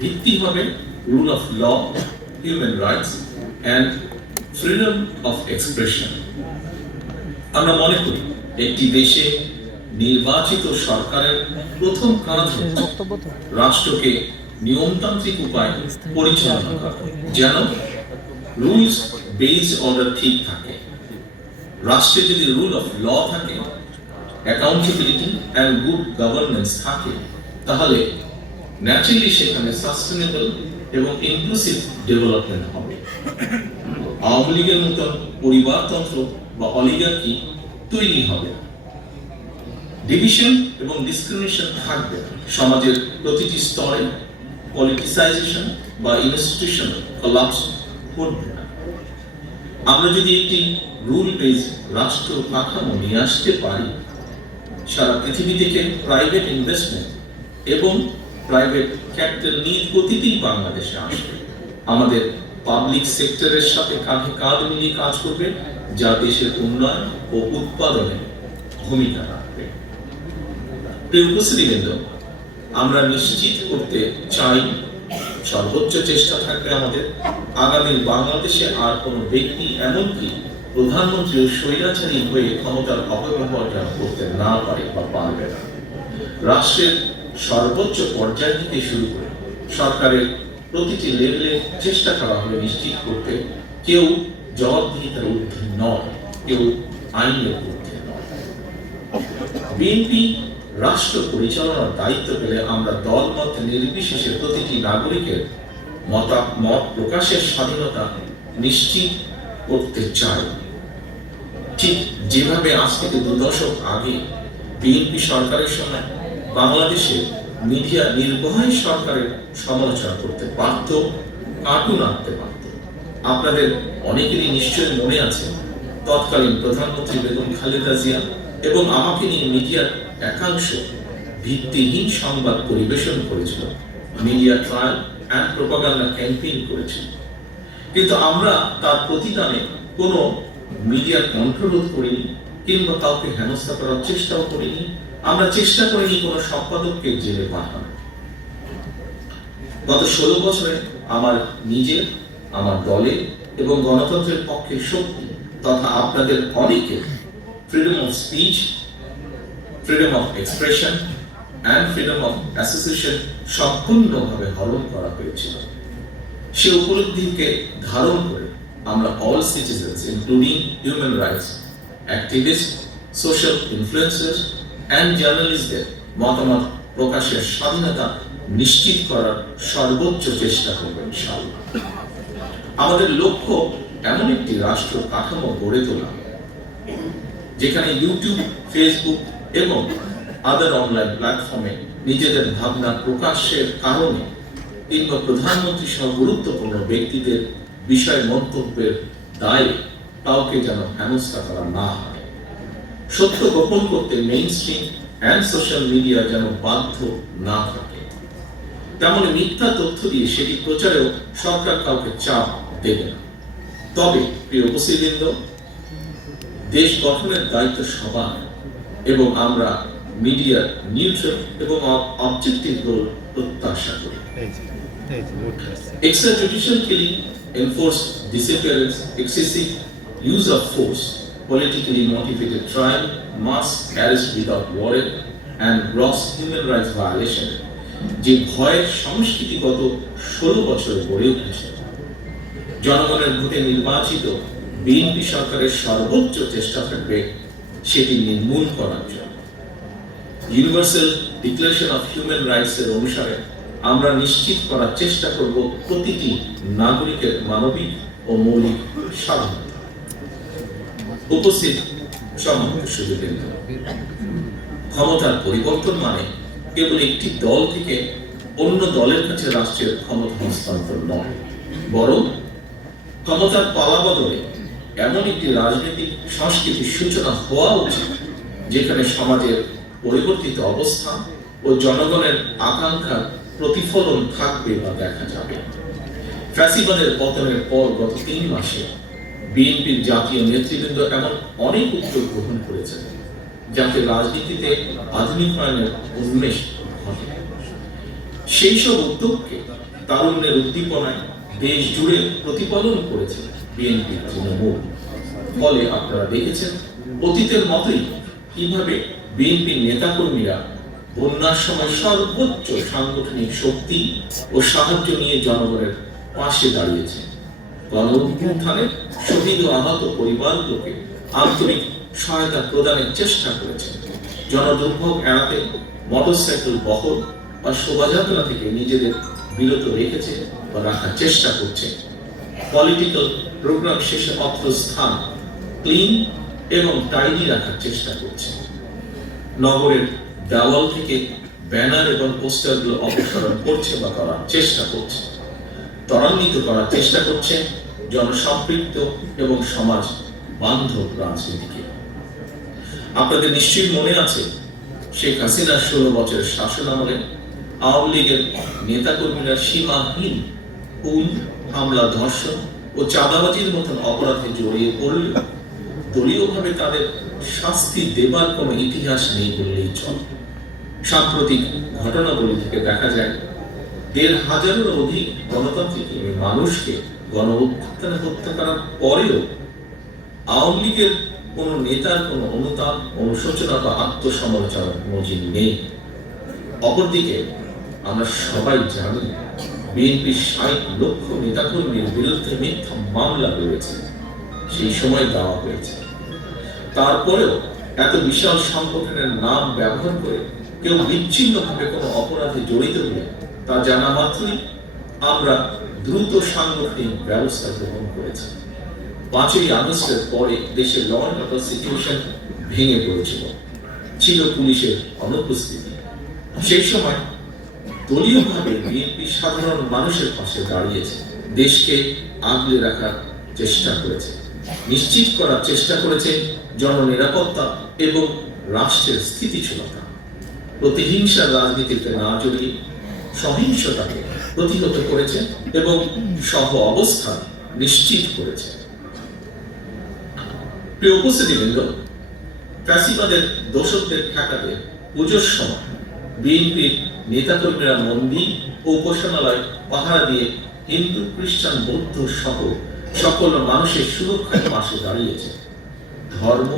ভিত্তি হবে rule of law human rights and freedom of expression আমরা মনে করি, একটি দেশে নির্বাচিত সরকারের প্রথম কাজ রাষ্ট্রকে নিয়মতান্ত্রিক উপায়ে পরিচালনা করা যেন রুলস বেসড অর্ডার ঠিক থাকে। রাষ্ট্রে যদি রুল অফ ল থাকে অ্যাকাউন্টেবিলিটি অ্যান্ড গুড গভর্নেন্স থাকে, তাহলে ন্যাচারালি সেখানে সাস্টেনেবল এবং ইনক্লুসিভ ডেভেলপমেন্ট হবে। আওয়ামী লীগের মতন পরিবারতন্ত্র বা অলিগার্কি তৈরি হবে ডিভিশন এবং ডিসক্রিমিনেশন থাকবে। সমাজের প্রতিটি স্তরে পলিটিসাইজেশন বা ইনস্টিটিউশন কলাপস ঘটবে না। আমরা যদি একটি রুল বেজ রাষ্ট্র কাঠামো নিয়ে আসতে পারি, সারা পৃথিবী থেকে প্রাইভেট ইনভেস্টমেন্ট এবং প্রাইভেট ক্যাপিটাল নিয়ে প্রতিটি বাংলাদেশে আসবে। আমাদের পাবলিক সেক্টরের সাথে কাঁধে কাঁধ মিলিয়ে কাজ করবে, যা দেশের উন্নয়ন ও উৎপাদনে ভূমিকা রাখবে। উপস্থিতিবৃন্দ, আমরা নিশ্চিত করতে চাই, সর্বোচ্চ চেষ্টা থাকবে আমাদের, আগামী বাংলাদেশে আর কোনো ব্যক্তি এমনকি প্রধানমন্ত্রী স্বৈরাচারী হয়ে ক্ষমতার অপব্যবহার করতে না পারে বা পারবে না। রাষ্ট্রের সর্বোচ্চ পর্যায় থেকে শুরু করে সরকারের প্রতিটি লেভেলে চেষ্টা করা হবে নিশ্চিত করতে। কেউ জবাবদিহিতার ঊর্ধ্বে নয়, কেউ আইনের ঊর্ধ্বে নয়। বিএনপি রাষ্ট্র পরিচালনার দায়িত্ব পেলে আমরা দল মত নির্বিশেষে প্রতিটি নাগরিকের মতামত প্রকাশের স্বাধীনতা নিশ্চিত করতে চাই। ঠিক যেভাবে আজ থেকে দু দশক আগে বিএনপি সরকারের সময় বাংলাদেশে মিডিয়া নির্ভয় সরকারের সমালোচনা করতে পারত কার্টুন আঁকতে পারত। আপনাদের অনেকেরই নিশ্চয়ই মনে আছে, তৎকালীন প্রধানমন্ত্রী বেগম খালেদা জিয়া এবং আমাকে নিয়ে মিডিয়ার একাংশ ভিত্তিহীন সংবাদ পরিবেশন করেছিল, media trial and propaganda campaign করেছিল। কিন্তু আমরা তার প্রতিদানে কোনো মিডিয়ার কণ্ঠরোধ করিনি, কিংবা কাউকে হেনস্থা করার চেষ্টাও করিনি আমরা চেষ্টা করিনি কোনো সম্পাদককে জেলে পাঠানো গত ষোলো বছরে আমার নিজের আমার দলে এবং গণতন্ত্রের পক্ষে শক্তি তথা আপনাদের অনেকের freedom of speech freedom of expression and freedom of association সম্পূর্ণভাবে হরণ করা হয়েছিল। সে উপলব্ধিকে ধারণ করে আমরা all citizens including human rights activist social influencers and জার্নালিস্টদের মতামত প্রকাশের স্বাধীনতা নিশ্চিত করার সর্বোচ্চ চেষ্টা আমাদের লক্ষ্য এমন একটি রাষ্ট্র কাঠামো গড়ে তোলা, যেখানে ইউটিউব ফেসবুক এবং আদার অনলাইন প্ল্যাটফর্মে নিজেদের ভাবনা প্রকাশের কারণে কিংবা প্রধানমন্ত্রী সহ গুরুত্বপূর্ণ ব্যক্তিদের বিষয় মন্তব্যের দায়ে কাউকে যেন হেনস্থা করা না হয়। সত্য গোপন করতে mainstream and social media যেন বাধ্য না থাকে। তেমন মিথ্যা তথ্য দিয়ে সেটি প্রচারেও সরকার কাউকে চাপ দেবে না। তবে প্রিয় উপস্থিতবৃন্দ দেশ গঠনের দায়িত্ব সবার এবং আমরা মিডিয়ার নিউট্রাল এবং অবজেক্টিভ রোল প্রত্যাশা করি। এই যে এই যে উঠে আসছে। extrajudicial killing, enforced politically motivated trial, mass arrest without warrant, and gross human rights violation যে ভয়ের সংস্কৃতি গত ষোলো বছরে গড়ে উঠেছে। জনগণের ভোটে নির্বাচিত বিএনপি সরকারের সর্বোচ্চ চেষ্টা থাকবে সেটি নির্মূল করার জন্য। Universal declaration of human rights এর অনুসারে আমরা নিশ্চিত করার চেষ্টা করব প্রতিটি নাগরিকের মানবিক ও মৌলিক স্বাধীনতা। উপস্থিত সম্মানিত সুযোগেন্দ্র ক্ষমতার পরিবর্তন মানে কেবল একটি দল থেকে অন্য দলের কাছে রাষ্ট্রের ক্ষমতা হস্তান্তর নয়, বরং ক্ষমতার পালা বদলে এমন একটি রাজনৈতিক সংস্কৃতির সূচনা হওয়া উচিত যেখানে সমাজের পরিবর্তিত অবস্থা ও জনগণের আকাঙ্ক্ষার প্রতিফলন থাকবে বা দেখা যাবে। ফ্যাসিবাদের পতনের পর গত তিন মাসে বিএনপির জাতীয় নেতৃবৃন্দ এমন অনেক উদ্যোগ গ্রহণ করেছেন, যাতে রাজনীতিতে আধুনিকায়নের উন্মেষ ঘটে। সেই সব উদ্যোগকে তারুণ্যের উদ্দীপনায় দেশ জুড়ে প্রতিপালন করেছে বিএনপি তৃণমূল। ফলে আপনারা দেখেছেন, অতীতের মতোই কীভাবে বিএনপির নেতাকর্মীরা বন্যার সময় সর্বোচ্চ সাংগঠনিক শক্তি ও সাহায্য নিয়ে জনগণের পাশে দাঁড়িয়েছে। গণ অভ্যুত্থানের শহীদ ও আহত পরিবারগুলোকে আন্তরিক সহায়তা প্রদানের চেষ্টা করেছে জনদুর্ভোগ এড়াতে মোটরসাইকেল বহর বা শোভাযাত্রা থেকে নিজেদের বিরত রেখেছে বা রাখার চেষ্টা করছে। পলিটিক্যাল প্রোগ্রাম শেষে অত্র স্থান ক্লিন এবং টাইনি রাখার চেষ্টা করছে। নগরের দেওয়াল থেকে ব্যানার এবং পোস্টারগুলো অপসারণ করছে বা করার চেষ্টা করছে। ত্বরান্বিত করার চেষ্টা করছে। জনসম্পৃক্ত এবং সমাজ বান্ধব রাজনীতিকে। আপনাদের নিশ্চয়ই মনে আছে, শেখ হাসিনার ষোলো বছরের শাসন আমলে আওয়ামী লীগের নেতাকর্মীরা সীমাহীন খুন, হামলা, ধর্ষণ ও চাঁদাবাজির মতন অপরাধে জড়িয়ে পড়লেও দলীয়ভাবে তাদের শাস্তি দেবার কোনো ইতিহাস নেই বললেই চলে। সাম্প্রতিক ঘটনাবলী থেকে দেখা যায়, দেড় হাজারের অধিক গণতান্ত্রিক মানুষকে গণ অভ্যুত্থানে হত্যা করার পরেও আওয়ামী লীগের কোন নেতার কোন অনুতাপ, অনুশোচনা বা আত্মসমালোচনার নজির নেই। অপরদিকে আমরা সবাই জানি বিএনপির ষাট লক্ষ নেতাকর্মীর বিরুদ্ধে মিথ্যা মামলা রয়েছে সেই সময় দেওয়া হয়েছে। তারপরেও এত বিশাল সংগঠনের নাম ব্যবহার করে কেউ বিচ্ছিন্নভাবে কোনো অপরাধে জড়িত হলে তা জানা মাত্রই আমরা দ্রুত সাংগঠনিক ব্যবস্থা গ্রহণ করেছে। পাঁচই আগস্টের পরে দেশের ল অ্যান্ড অর্ডার সিচুয়েশন ভেঙে পড়েছিল। ছিল পুলিশের অনুপস্থিতি। সেই সময় দলীয়ভাবে বিএনপি সাধারণ মানুষের পাশে দাঁড়িয়েছে। দেশকে আগলে রাখার চেষ্টা করেছে। নিশ্চিত করার চেষ্টা করেছে জননিরাপত্তা এবং রাষ্ট্রের স্থিতিশীলতা। প্রতিহিংসার রাজনীতিতে না জড়িয়ে সহিংসতাকে প্রতিহত করেছে এবং সহ অবস্থান নিশ্চিত করেছে। প্রিয় উপস্থিতিবৃন্দ ফ্যাসিবাদের দোষকদের ঠেকাতে পুজোর সময় বিএনপির নেতাকর্মীরা মন্দির ও উপাসনালয় পাহারা দিয়ে হিন্দু, খ্রিস্টান, বৌদ্ধ সহ সকল মানুষের সুরক্ষার পাশে দাঁড়িয়েছে। ধর্ম,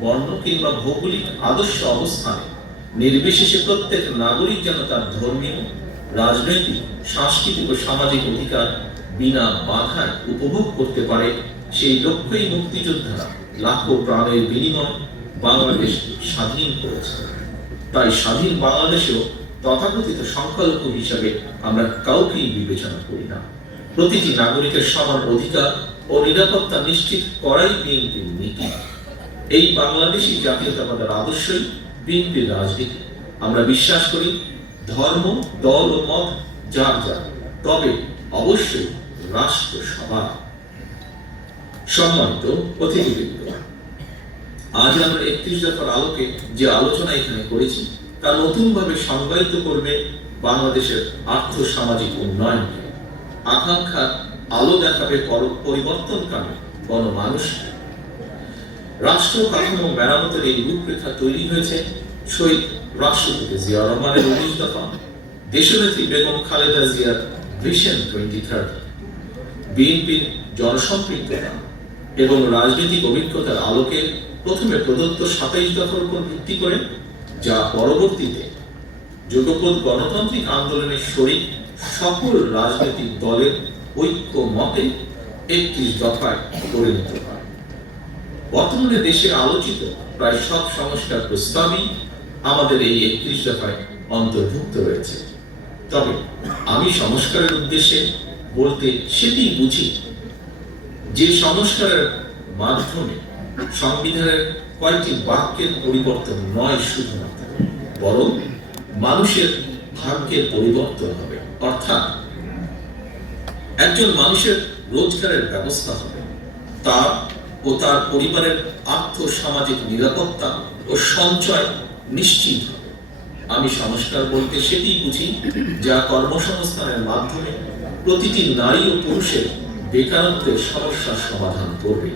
বর্ণ কিংবা ভৌগোলিক আদর্শ অবস্থানে নির্বিশেষে প্রত্যেক নাগরিক যেন তার ধর্মীয় রাজনৈতিক, সাংস্কৃতিক ও সামাজিক অধিকার বিনা বাধায় উপভোগ করতে পারে সেই লক্ষ্যেই মুক্তিযোদ্ধারা লাখো প্রাণের বিনিময় বাংলাদেশ স্বাধীন করেছে। তাই স্বাধীন বাংলাদেশেও তথাকথিত সংখ্যালঘু হিসাবে আমরা কাউকেই বিবেচনা করি না। প্রতিটি নাগরিকের সমান অধিকার ও নিরাপত্তা নিশ্চিত করাই বিএনপির নীতি। এই বাংলাদেশি জাতীয়তাবাদের আদর্শই বিএনপির রাজনীতি। আমরা বিশ্বাস করি ধর্ম, দল ও মত যার যার। তবে অবশ্যই রাষ্ট্র সভা সম্মানিত অতিথিবৃন্দ, আজ আমরা একত্রিশ দফার আলোকে যে আলোচনা এখানে করেছি, তা নতুনভাবে সংজ্ঞায়িত করবে বাংলাদেশের আর্থ সামাজিক উন্নয়নকে আকাঙ্ক্ষার আলো দেখাবে পর- পরিবর্তনকামী গণমানুষ। রাষ্ট্র কাঠামো মেরামতের এই রূপরেখা তৈরি হয়েছে শহীদ রাষ্ট্রপতি জিয়া রহমানের উনিশ দফা দেশনেত্রী বেগম খালেদা জিয়ার ভিশন টোয়েন্টি থার্টি বিএনপির জনসম্পৃক্ততা এবং রাজনৈতিক অভিজ্ঞতার আলোকে প্রথমে প্রদত্ত সাতাইশ দফার উপর ভিত্তি করে, যা পরবর্তীতে যুগপৎ গণতান্ত্রিক আন্দোলনের শরিক সকল রাজনৈতিক দলের ঐক্য মতে একত্রিশ দফায় পরিণত হয়। বর্তমানে দেশে আলোচিত প্রায় সব সংস্কার প্রস্তাবই আমাদের এই একত্রিশ দফায় অন্তর্ভুক্ত রয়েছে। তবে আমি সংস্কারের উদ্দেশ্যে বলতে সেটি বুঝি, যে সংস্কারের মাধ্যমে সংবিধানের কয়েকটি বাক্যের পরিবর্তন নয় শুধুমাত্র, বরং মানুষের ভাগ্যের পরিবর্তন হবে। অর্থাৎ একজন মানুষের রোজগারের ব্যবস্থা হবে। তার ও তার পরিবারের আর্থ সামাজিক নিরাপত্তা ও সঞ্চয় নিশ্চিত। আমি সংস্কার বলতে সেটি বুঝি, যা কর্মসংস্থানের মাধ্যমে প্রতিটি নারী ও পুরুষের বেকারত্বের সমস্যার সমাধান করবে।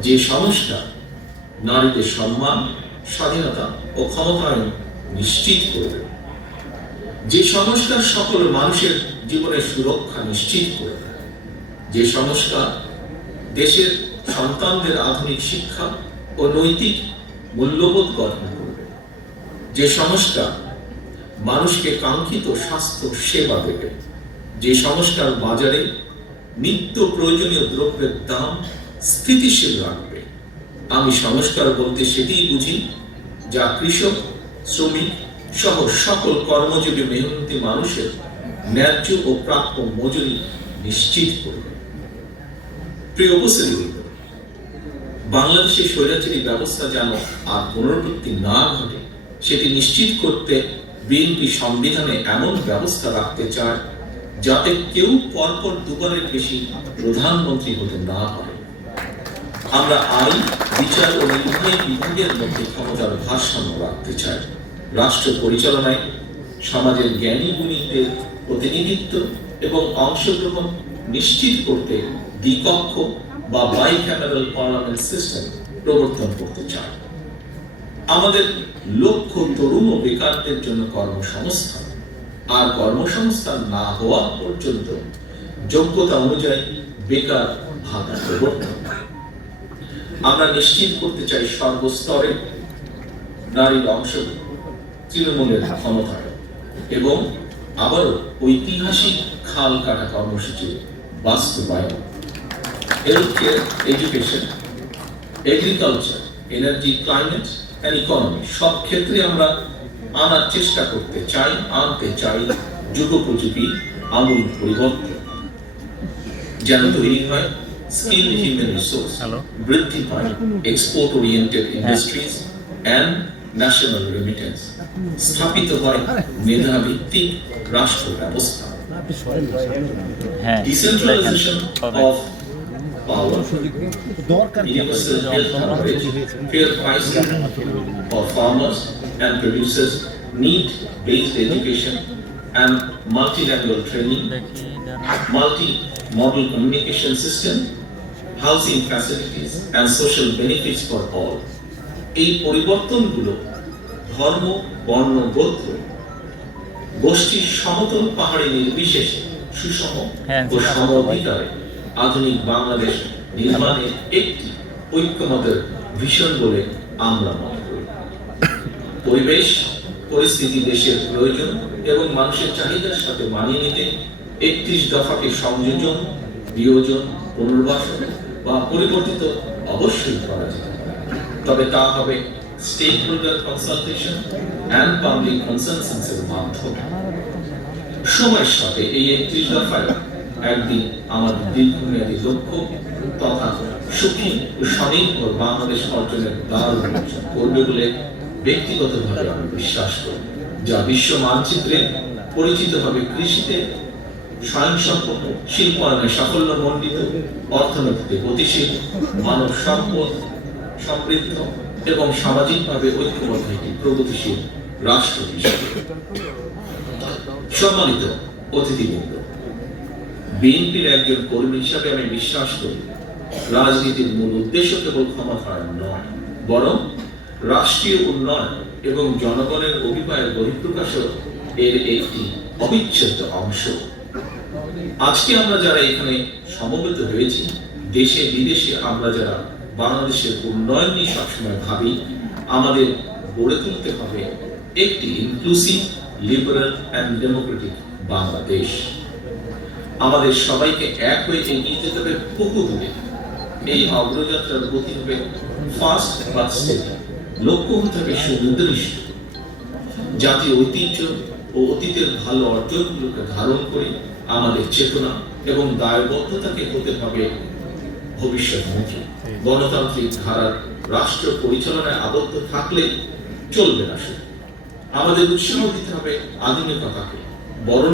যে সংস্কার নারীদের সম্মান, স্বাধীনতা ও ক্ষমতায়ন নিশ্চিত করবে। যে সংস্কার সকল মানুষের জীবনের সুরক্ষা নিশ্চিত করে দেয়। যে সংস্কার দেশের সন্তানদের আধুনিক শিক্ষা ও নৈতিক মূল্যবোধ গঠন করবে। যে সংস্কার মানুষকে কাঙ্ক্ষিত স্বাস্থ্য সেবা দেবে, যে সংস্কার বাজারে নিত্য প্রয়োজনীয় দ্রব্যের দাম স্থিতিশীল রাখবে। আমি সংস্কার বলতে সেটিই বুঝি যা কৃষক, শ্রমিক সহ সকল কর্মজীবী মেহনতি মানুষের ন্যায্য ও প্রাপ্য মজুরি নিশ্চিত করবে। প্রিয় উপস্থিতি বাংলাদেশের স্বৈরাচারী ব্যবস্থা যেন আর পুনরাবৃত্তি না ঘটে সেটি নিশ্চিত করতে বিএনপি সংবিধানে এমন ব্যবস্থা রাখতে চায় যাতে কেউ পরপর দুবারের বেশি প্রধানমন্ত্রী হতে না পারে। আমরা আইন, বিচার ও নির্বাহী বিভাগের মধ্যে ক্ষমতার ভারসাম্য রাখতে চাই। রাষ্ট্র পরিচালনায়, সমাজের জ্ঞানী গুণীদের প্রতিনিধিত্ব এবং অংশগ্রহণ নিশ্চিত করতে দ্বিকক্ষ বা বাই ক্যামেরাল পার্লামেন্ট সিস্টেম প্রবর্তন করতে চাই আমাদের লক্ষ্য তরুণ ও বেকারদের জন্য কর্মসংস্থান। আর কর্মসংস্থান না হওয়া পর্যন্ত যোগ্যতা অনুযায়ী বেকার ভাতা প্রবর্তন আমরা নিশ্চিত করতে চাই সর্বস্তরে নারীর অংশগ্রহণ তৃণমূলের ক্ষমতায় এবং আবারও ঐতিহাসিক খাল কাটা কর্মসূচি বাস্তবায়ন। Health care education agriculture energy climate and economy সব ক্ষেত্রে আমরা আনার চেষ্টা করতে চাই আনতে চাই যুগোপযোগী আমূল পরিবর্তন। যেন তৈরি হয় স্কিল হিউম্যান রিসোর্স বৃদ্ধি পায় export oriented industries and national remittance স্থাপিত হয় মেধাভিত্তিক রাষ্ট্র ব্যবস্থা। হ্যাঁ। হবে। of power আপনার? coverage, fair pricing for farmers and producers, need-based education and multilingual training, multi-model communication system, housing facilities and social benefits for all. এই পরিবর্তনগুলো ধর্ম বর্ণ গোত্র গোষ্ঠীর সমতল পাহাড়ে নির্বিশেষে সুষম হ্যাঁ, ও সম অধিকারে আধুনিক বাংলাদেশ নির্মাণের একটি ঐক্যমতের ভীষণ বলে আমরা মনে করি। পরিবেশ, পরিস্থিতি, দেশের প্রয়োজন এবং মানুষের চাহিদার সাথে মানিয়ে নিতে একত্রিশ দফাকে সংযোজন, বিয়োজন, পুনর্বাসন বা পরিবর্তিত অবশ্যই করা যেতে তবে তা হবে stakeholder consultation and public কনসেনসাসের মাধ্যমে। সময়ের সাথে এই একত্রিশ দফায় একদিন আমাদের দীর্ঘমেয়াদী লক্ষ্য তথা সুখী স্বনির্ভর বাংলাদেশ অর্জনের উন্মোচন করবে বলে ব্যক্তিগতভাবে আমি বিশ্বাস করি, যা বিশ্ব মানচিত্রে পরিচিত হবে কৃষিতে স্বয়ংসম্পন্ন শিল্পায়নে সাফল্য মণ্ডিত অর্থনীতিতে গতিশীল, মানব সম্পদ সমৃদ্ধ এবং সামাজিকভাবে ঐক্যবদ্ধ একটি প্রগতিশীল রাষ্ট্র হিসেবে। সম্মানিত অতিথিবৃন্দ বিএনপির একজন কর্মী হিসাবে আমি বিশ্বাস করি, রাজনীতির মূল উদ্দেশ্য কেবল ক্ষমতায়ন নয়, বরং রাষ্ট্রীয় উন্নয়ন এবং জনগণের অভিপ্রায়ের বহিঃপ্রকাশও এর একটি অবিচ্ছেদ্য অংশ। আজকে আমরা যারা এখানে সমবেত হয়েছি, দেশে বিদেশে আমরা যারা বাংলাদেশের উন্নয়ন নিয়ে সবসময় ভাবি, আমাদের গড়ে তুলতে হবে একটি inclusive liberal and democratic Bangladesh. আমাদের সবাইকে এক হয়ে এগিয়ে যেতে হবে বহু দূরে এই অগ্রযাত্রার গতি হবে বা স্টেডি লক্ষ্য হতে হবে সুনির্দিষ্ট জাতীয় ঐতিহ্য ও অতীতের ভালো অর্জনগুলোকে ধারণ করে আমাদের চেতনা এবং দায়বদ্ধতাকে হতে হবে ভবিষ্যৎমুখী। গণতান্ত্রিক ধারার রাষ্ট্র পরিচালনায় আবদ্ধ থাকলে চলবে না শুধু। আমাদের উৎসাহ দিতে হবে আধুনিকতাকে, বরং